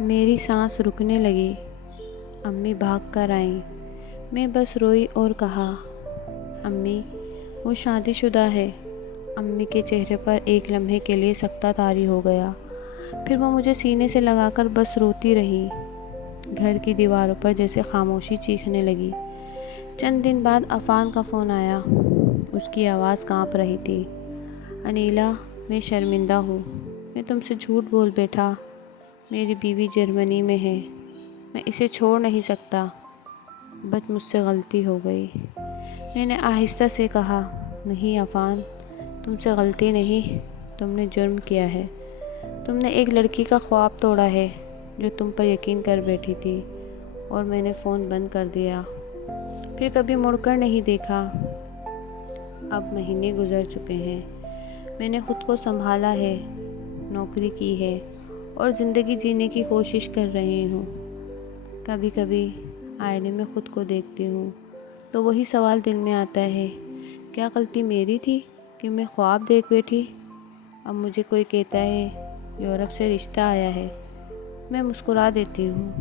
میری سانس رکنے لگی۔ امی بھاگ کر آئیں۔ میں بس روئی اور کہا، امی وہ شادی شدہ ہے۔ امی کے چہرے پر ایک لمحے کے لیے سکتہ طاری ہو گیا، پھر وہ مجھے سینے سے لگا کر بس روتی رہی۔ گھر کی دیواروں پر جیسے خاموشی چیخنے لگی۔ چند دن بعد عفان کا فون آیا۔ اس کی آواز کانپ رہی تھی۔ انیلا، میں شرمندہ ہوں، میں تم سے جھوٹ بول بیٹھا۔ میری بیوی جرمنی میں ہے، میں اسے چھوڑ نہیں سکتا۔ بس مجھ سے غلطی ہو گئی۔ میں نے آہستہ سے کہا، نہیں عفان، تم سے غلطی نہیں، تم نے جرم کیا ہے۔ تم نے ایک لڑکی کا خواب توڑا ہے جو تم پر یقین کر بیٹھی تھی، اور میں نے فون بند کر دیا، پھر کبھی مڑ کر نہیں دیکھا۔ اب مہینے گزر چکے ہیں، میں نے خود کو سنبھالا ہے، نوکری کی ہے اور زندگی جینے کی کوشش کر رہی ہوں۔ کبھی کبھی آئینے میں خود کو دیکھتی ہوں تو وہی سوال دل میں آتا ہے، کیا غلطی میری تھی کہ میں خواب دیکھ بیٹھی؟ اب مجھے کوئی کہتا ہے یورپ سے رشتہ آیا ہے، میں مسکرا دیتی ہوں،